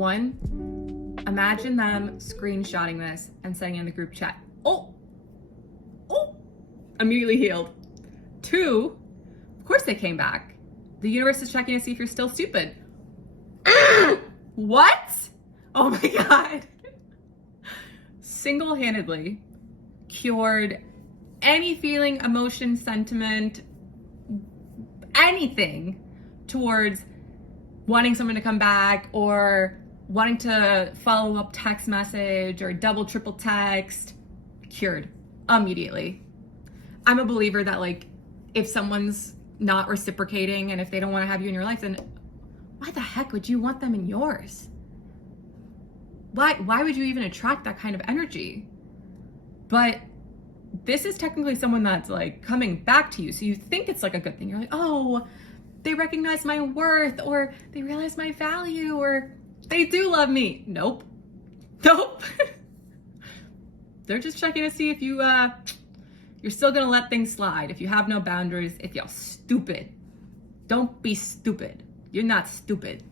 One, imagine them screenshotting this and sending it in the group chat. Oh, immediately healed. Two, of course they came back. The universe is checking to see if you're still stupid. What? Oh my God. Single-handedly cured any feeling, emotion, sentiment, anything towards wanting someone to come back or wanting to follow up text message or double, triple text. Cured immediately. I'm a believer that, like, if someone's not reciprocating and if they don't want to have you in your life, then why the heck would you want them in yours? Why would you even attract that kind of energy? But this is technically someone that's like coming back to you. So you think it's like a good thing. You're like, oh, they recognize my worth, or they realize my value, or they do love me. Nope. They're just checking to see if you're still gonna let things slide, if you have no boundaries, if you're stupid. Don't be stupid. You're not stupid.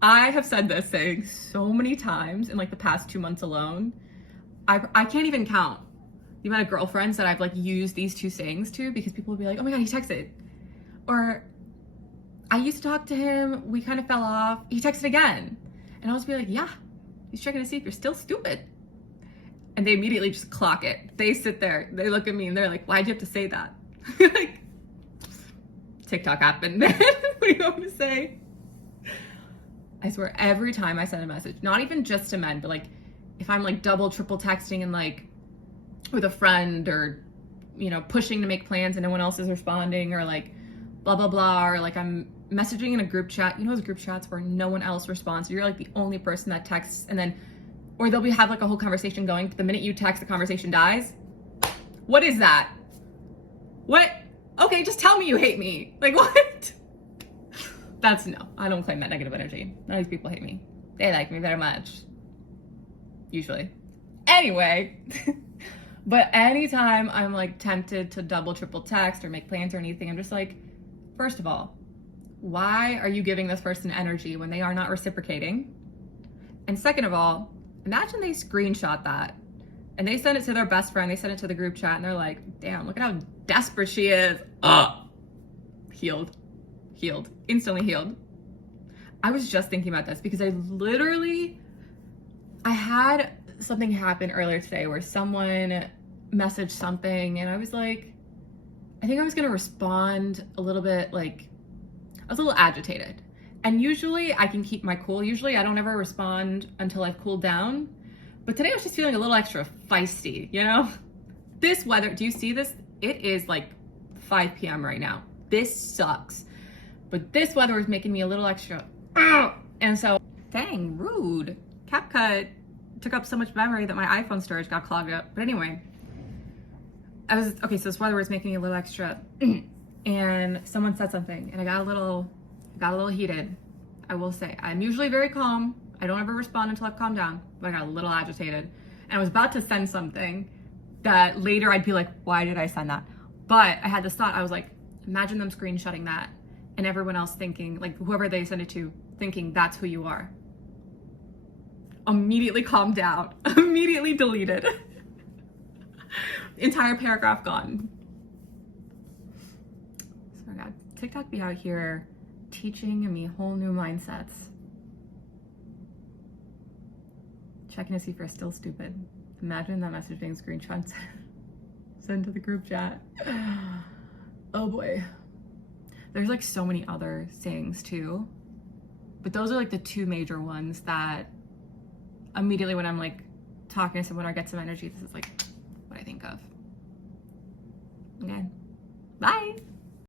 I have said this saying so many times in like the past 2 months alone. I can't even count the amount of girlfriends that I've like used these two sayings to, because people will be like, oh my God, he texted. Or I used to talk to him, we kind of fell off, he texted again. And I'll just be like, yeah, he's checking to see if you're still stupid. And they immediately just clock it. They sit there, they look at me and they're like, why'd you have to say that? Like, TikTok happened. What do you want me to say? I swear every time I send a message, not even just to men, but like if I'm like double, triple texting and like with a friend, or, you know, pushing to make plans and no one else is responding, or like blah, blah, blah, or like I'm messaging in a group chat, you know, those group chats where no one else responds. You're like the only person that texts, and then, or they'll have like a whole conversation going, but the minute you text, the conversation dies. What is that? What? Okay, just tell me you hate me. Like, what? That's no, I don't claim that negative energy. None of these people hate me. They like me very much. Usually. Anyway, but anytime I'm like tempted to double, triple text or make plans or anything, I'm just like, first of all, why are you giving this person energy when they are not reciprocating? And second of all, imagine they screenshot that and they send it to their best friend, they send it to the group chat, and they're like, damn, look at how desperate she is. Healed, instantly healed. I was just thinking about this because I had something happen earlier today where someone messaged something and I was like, I think I was gonna respond a little bit, like, I was a little agitated. And usually I can keep my cool. Usually I don't ever respond until I've cooled down. But today I was just feeling a little extra feisty, you know? This weather, do you see this? It is like 5 p.m. right now. This sucks. But this weather is making me a little extra, and so, dang, rude. CapCut took up so much memory that my iPhone storage got clogged up. But anyway, so this weather was making me a little extra, and someone said something, and I got a little heated. I will say, I'm usually very calm. I don't ever respond until I've calmed down, but I got a little agitated. And I was about to send something that later I'd be like, why did I send that? But I had this thought, I was like, imagine them screenshotting that and everyone else thinking, like whoever they send it to, thinking that's who you are. Immediately calmed down, immediately deleted. Entire paragraph gone. So God, TikTok be out here teaching me whole new mindsets. Checking to see if you're still stupid. Imagine that message being screenshots sent to the group chat. Oh boy. There's like so many other sayings too, but those are like the two major ones that immediately when I'm like talking to someone or get some energy, this is like what I think of. Okay.